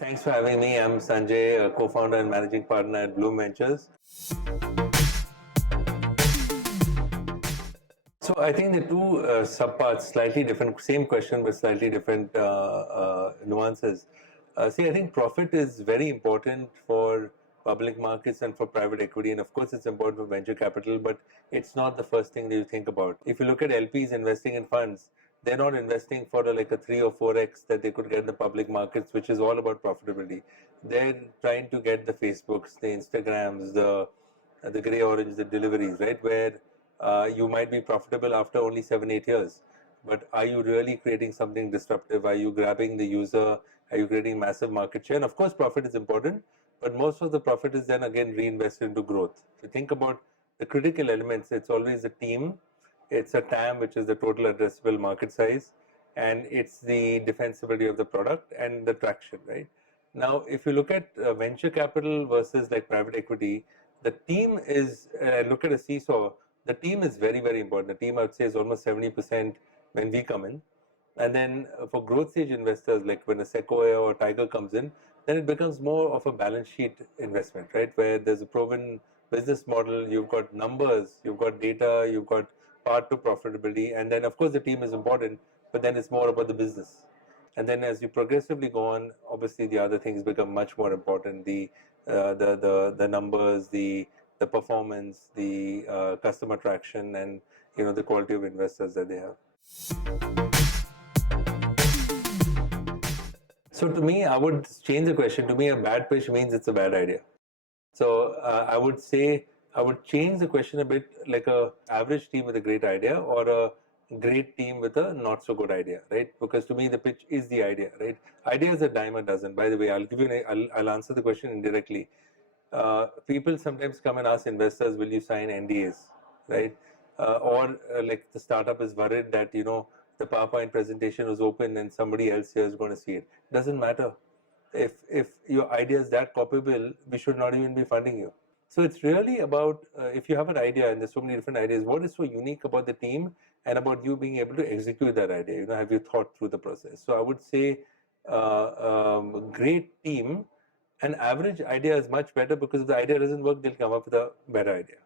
Thanks for having me. I'm Sanjay, a co-founder and managing partner at Blume Ventures. So I think the two subparts, slightly different, same question but slightly different nuances. See, I think profit is very important for public markets and for private equity, and of course it's important for venture capital, but it's not the first thing that you think about. If you look at LPs investing in funds, they're not investing for like a 3 or 4x that they could get in the public markets, which is all about profitability. They're trying to get the Facebooks, the Instagrams, the gray orange, the deliveries, right? Where you might be profitable after only 7, 8 years. But are you really creating something disruptive? Are you grabbing the user? Are you creating massive market share? And of course, profit is important, but most of the profit is then again reinvested into growth. If you think about the critical elements, it's always a team, it's a TAM, which is the total addressable market size, and it's the defensibility of the product and the traction, right? Now, if you look at venture capital versus like private equity, the team is, look at a seesaw, the team is very, very important. The team, I would say, is almost 70% when we come in. And then for growth stage investors, like when a Sequoia or Tiger comes in, then it becomes more of a balance sheet investment, right? Where there's a proven business model, you've got numbers, you've got data, you've got path to profitability. And then, of course, the team is important, but then it's more about the business. And then as you progressively go on, obviously the other things become much more important. The numbers, the performance, the customer traction, and the quality of investors that they have. So to me, I would change the question. To me, a bad pitch means it's a bad idea. So I would say I would change the question a bit, like a average team with a great idea or a great team with a not so good idea, right? Because to me, the pitch is the idea, right? Idea is a dime a dozen. By the way, I'll give you I'll answer the question indirectly. People sometimes come and ask investors, will you sign NDAs, right? Or like the startup is worried that, the PowerPoint presentation was open and somebody else here is going to see it. Doesn't matter. If your idea is that copyable, we should not even be funding you. So it's really about if you have an idea and there's so many different ideas, what is so unique about the team and about you being able to execute that idea? Have you thought through the process? So I would say great team. An average idea is much better because if the idea doesn't work, they'll come up with a better idea.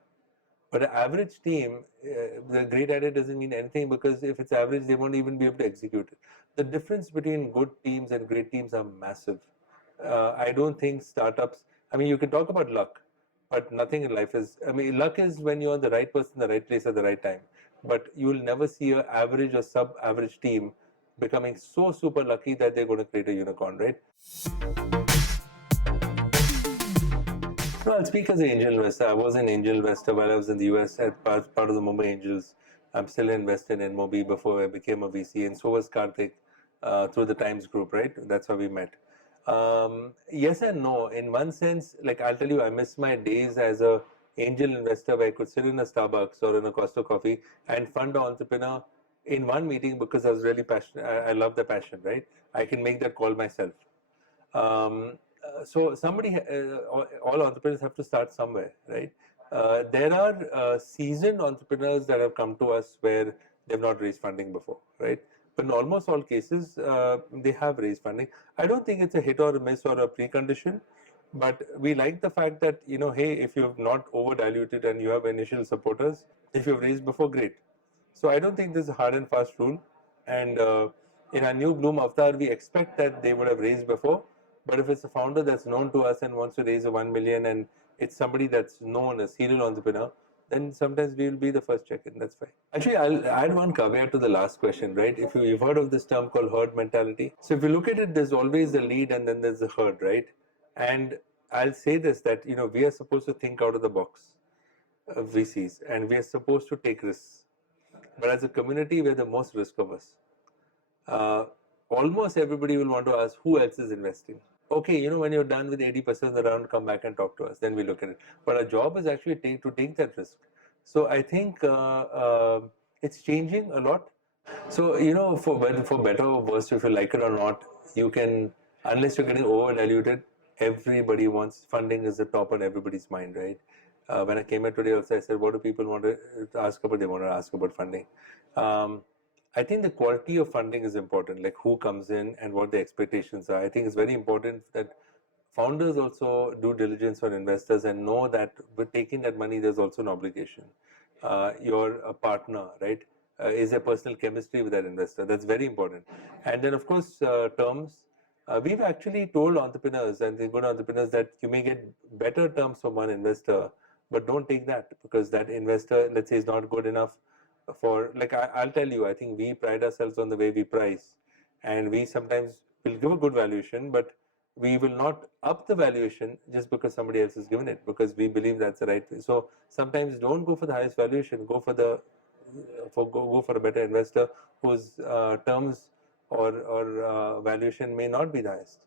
But an average team, the great idea doesn't mean anything because if it's average, they won't even be able to execute it. The difference between good teams and great teams are massive. I don't think startups, you can talk about luck, but nothing in life is, luck is when you're the right person, the right place at the right time. But you will never see an average or sub-average team becoming so super lucky that they're going to create a unicorn, right? No, I'll speak as an angel investor. I was an angel investor while I was in the US as part of the Mumbai Angels. I'm still invested in Mobi before I became a VC, and so was Karthik through the Times Group, right? That's how we met. Yes and no. In one sense, like I'll tell you, I miss my days as a angel investor where I could sit in a Starbucks or in a Costa Coffee and fund an entrepreneur in one meeting because I was really passionate. I love the passion, right? I can make that call myself. So somebody, all entrepreneurs have to start somewhere, right? There are seasoned entrepreneurs that have come to us where they've not raised funding before, right? But in almost all cases, they have raised funding. I don't think it's a hit or a miss or a precondition, but we like the fact that, hey, if you've not over diluted and you have initial supporters, if you've raised before, great. So I don't think there's a hard and fast rule. And in our new Blume avatar, we expect that they would have raised before. But if it's a founder that's known to us and wants to raise a 1 million and it's somebody that's known, a serial entrepreneur, then sometimes we will be the first check-in. That's fine. Actually, I'll add one caveat to the last question, right? If you've heard of this term called herd mentality. So if you look at it, there's always the lead and then there's the herd, right? And I'll say this, that, we are supposed to think out of the box, VCs, and we are supposed to take risks. But as a community, we're the most risk averse. Almost everybody will want to ask who else is investing. Okay, when you're done with 80% of the round, come back and talk to us. Then we look at it. But our job is actually to take that risk. So I think it's changing a lot. So, for better or worse, if you like it or not, you can, unless you're getting over diluted, everybody wants funding is the top on everybody's mind, right? When I came here today also, I said, what do people want to ask about? They want to ask about funding. I think the quality of funding is important, like who comes in and what the expectations are. I think it's very important that founders also do diligence on investors and know that with taking that money, there's also an obligation. You're a partner, right? Is there personal chemistry with that investor? That's very important. And then, of course, terms. We've actually told entrepreneurs and the good entrepreneurs that you may get better terms from one investor, but don't take that because that investor, let's say, is not good enough for, like, I'll tell you, I think we pride ourselves on the way we price, and we sometimes will give a good valuation, but we will not up the valuation just because somebody else has given it, because we believe that's the right way. So sometimes don't go for the highest valuation, go for go for a better investor whose terms or valuation may not be the highest.